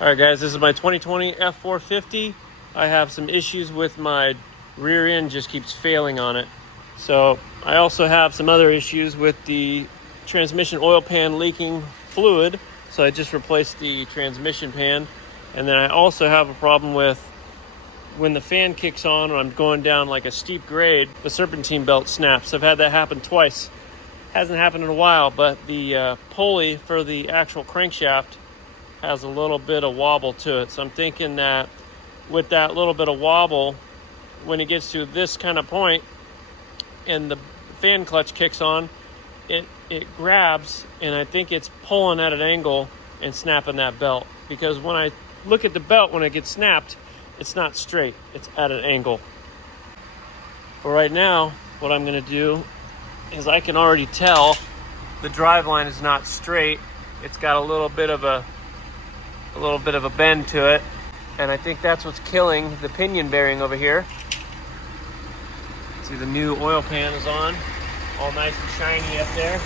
Alright guys, this is my 2020 F450. I have some issues with my rear end, just keeps failing on it. So I also have some other issues with the transmission oil pan leaking fluid. So I just replaced the transmission pan. And then I also have a problem with when the fan kicks on and I'm going down like a steep grade, the serpentine belt snaps. I've had that happen twice. Hasn't happened in a while, but the pulley for the actual crankshaft has a little bit of wobble to it. So I'm thinking that with that little bit of wobble, when it gets to this kind of point and the fan clutch kicks on, it grabs, and I think it's pulling at an angle and snapping that belt. Because when I look at the belt, when it gets snapped, it's not straight, it's at an angle. But right now, what I'm gonna do is I can already tell the driveline is not straight. It's got a little bit of a bend to it, and I think that's what's killing the pinion bearing over here. See, the new oil pan is on, all nice and shiny up there.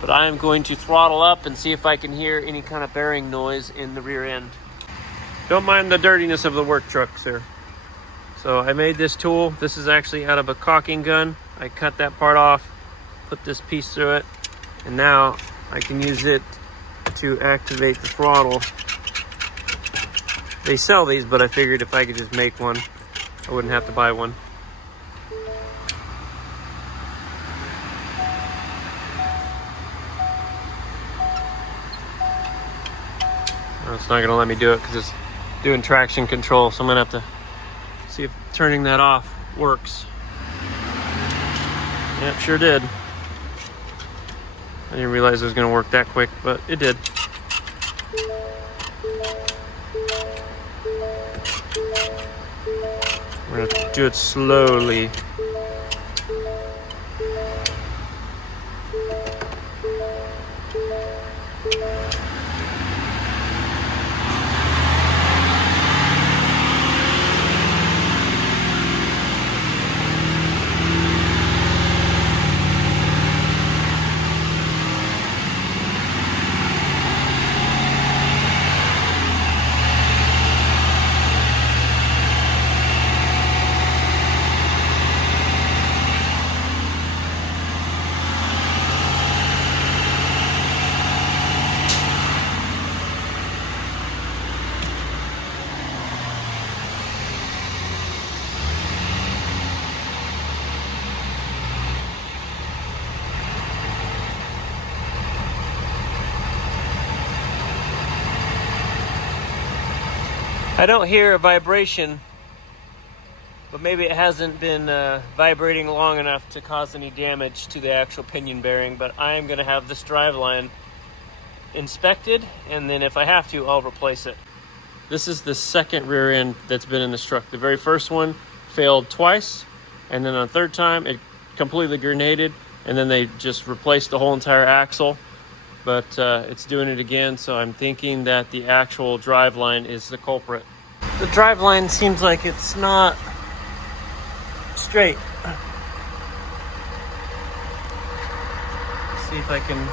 But I am going to throttle up and see if I can hear any kind of bearing noise in the rear end. Don't mind the dirtiness of the work truck, sir. So I made this tool. This is actually out of a caulking gun. I cut that part off, put this piece through it, and now I can use it to activate the throttle. They sell these, but I figured if I could just make one, I wouldn't have to buy one. No, it's not gonna let me do it because it's doing traction control, so I'm gonna have to see if turning that off works. Yep, sure did. I didn't realize it was gonna work that quick, but it did. We're gonna do it slowly. I don't hear a vibration, but maybe it hasn't been vibrating long enough to cause any damage to the actual pinion bearing. But I am going to have this driveline inspected, and then if I have to, I'll replace it. This is the second rear end that's been in this truck. The very first one failed twice, and then on the third time it completely grenaded, and then they just replaced the whole entire axle. But it's doing it again, so I'm thinking that the actual driveline is the culprit. The driveline seems like it's not straight. Let's see if I can...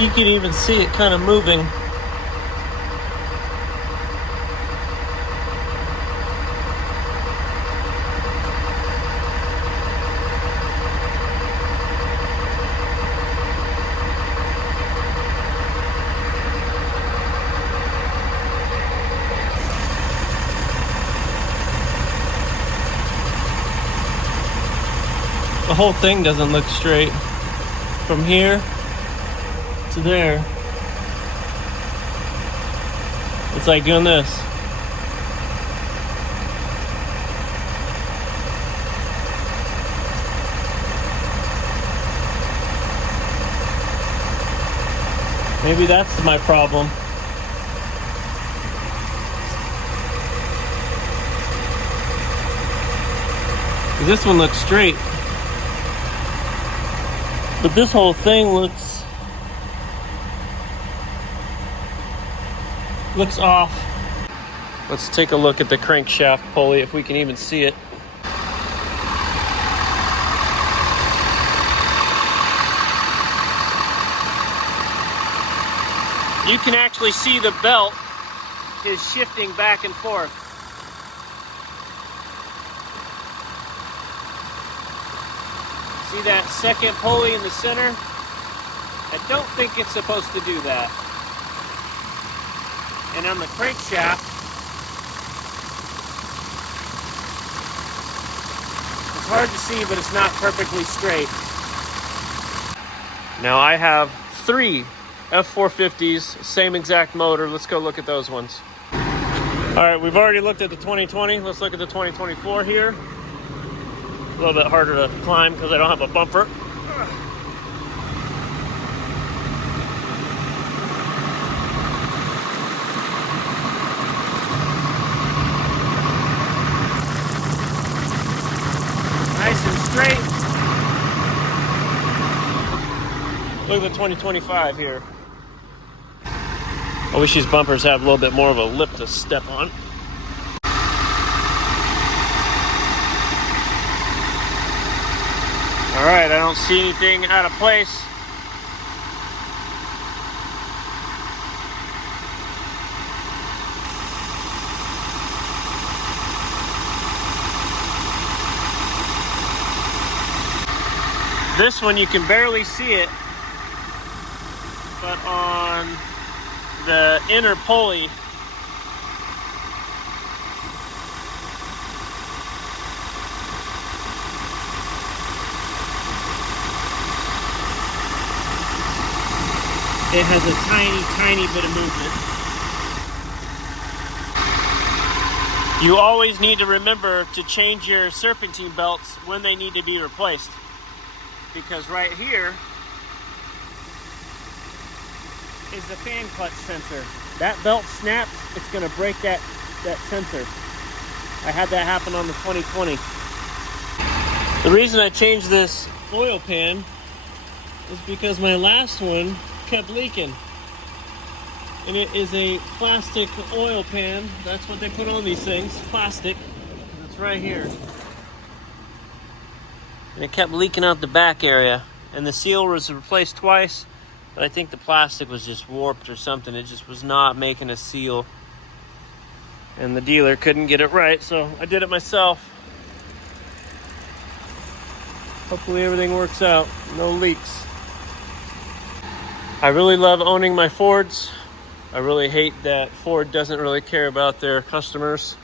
You can even see it kind of moving. The whole thing doesn't look straight from here to there. It's like doing this. Maybe that's my problem. This one looks straight. But this whole thing looks off. Let's take a look at the crankshaft pulley if we can even see it. You can actually see the belt is shifting back and forth. See that second pulley in the center? I don't think it's supposed to do that. And on the crankshaft, it's hard to see, but it's not perfectly straight. Now I have 3 F450s, same exact motor. Let's go look at those ones. All right, we've already looked at the 2020. Let's look at the 2024 here. A little bit harder to climb because I don't have a bumper. Nice and straight. Look at the 2025 here. I wish these bumpers have a little bit more of a lip to step on. All right, I don't see anything out of place. This one you can barely see it, but on the inner pulley, it has a tiny bit of movement. You always need to remember to change your serpentine belts when they need to be replaced, because right here is the fan clutch sensor. That belt snaps, it's going to break that sensor. I had that happen on the 2020. The reason I changed this oil pan is because my last one kept leaking. And it is a plastic oil pan. That's what they put on these things, plastic. It's right here. And it kept leaking out the back area. And the seal was replaced twice. But I think the plastic was just warped or something. It just was not making a seal. And the dealer couldn't get it right, so I did it myself. Hopefully everything works out. No leaks. I really love owning my Fords. I really hate that Ford doesn't really care about their customers.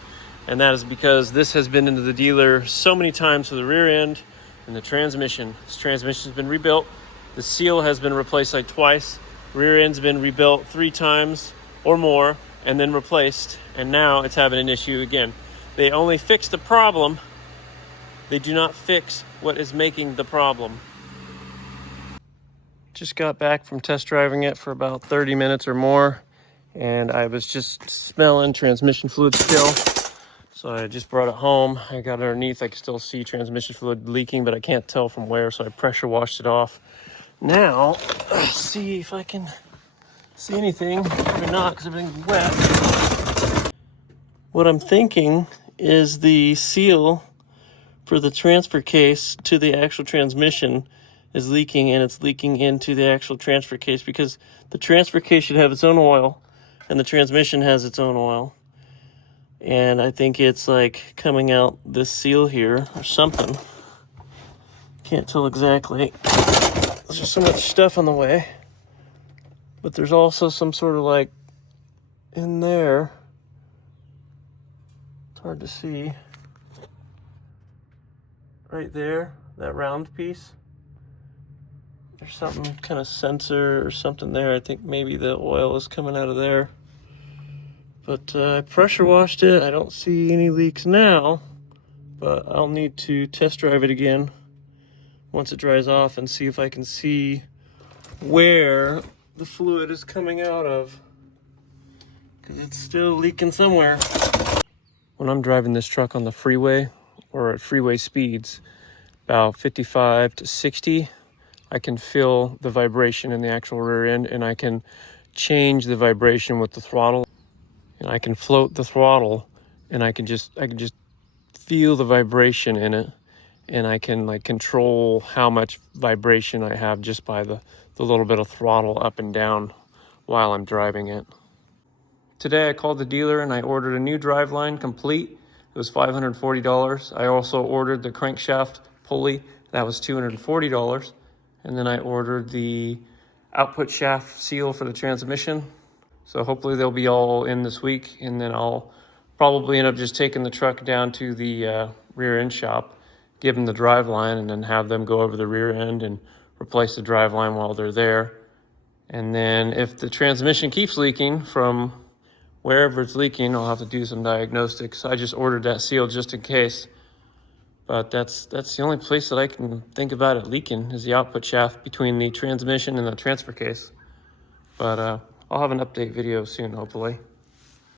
And that is because this has been into the dealer so many times for the rear end and the transmission. This transmission has been rebuilt. The seal has been replaced like twice. Rear end's been rebuilt 3 times or more and then replaced. And now it's having an issue again. They only fix the problem. They do not fix what is making the problem. Just got back from test driving it for about 30 minutes or more. And I was just smelling transmission fluid still. So I just brought it home. I got it underneath. I can still see transmission fluid leaking, but I can't tell from where. So I pressure washed it off. Now, let's see if I can see anything. Probably not because everything's wet. What I'm thinking is the seal for the transfer case to the actual transmission is leaking, and it's leaking into the actual transfer case because the transfer case should have its own oil and the transmission has its own oil. And I think it's like coming out this seal here or something. Can't tell exactly. There's just so much stuff on the way. But there's also some sort of like in there. It's hard to see. Right there, that round piece. There's something kind of sensor or something there. I think maybe the oil is coming out of there. But I pressure washed it. I don't see any leaks now, but I'll need to test drive it again once it dries off and see if I can see where the fluid is coming out of, because it's still leaking somewhere. When I'm driving this truck on the freeway or at freeway speeds, about 55 to 60, I can feel the vibration in the actual rear end, and I can change the vibration with the throttle, and I can float the throttle, and I can just feel the vibration in it, and I can like control how much vibration I have just by the little bit of throttle up and down while I'm driving it. Today I called the dealer and I ordered a new driveline complete. It was $540. I also ordered the crankshaft pulley. That was $240. And then I ordered the output shaft seal for the transmission. So hopefully they'll be all in this week, and then I'll probably end up just taking the truck down to the rear end shop, give them the driveline, and then have them go over the rear end and replace the driveline while they're there. And then if the transmission keeps leaking from wherever it's leaking, I'll have to do some diagnostics. I just ordered that seal just in case. But that's the only place that I can think about it leaking is the output shaft between the transmission and the transfer case. But I'll have an update video soon, hopefully.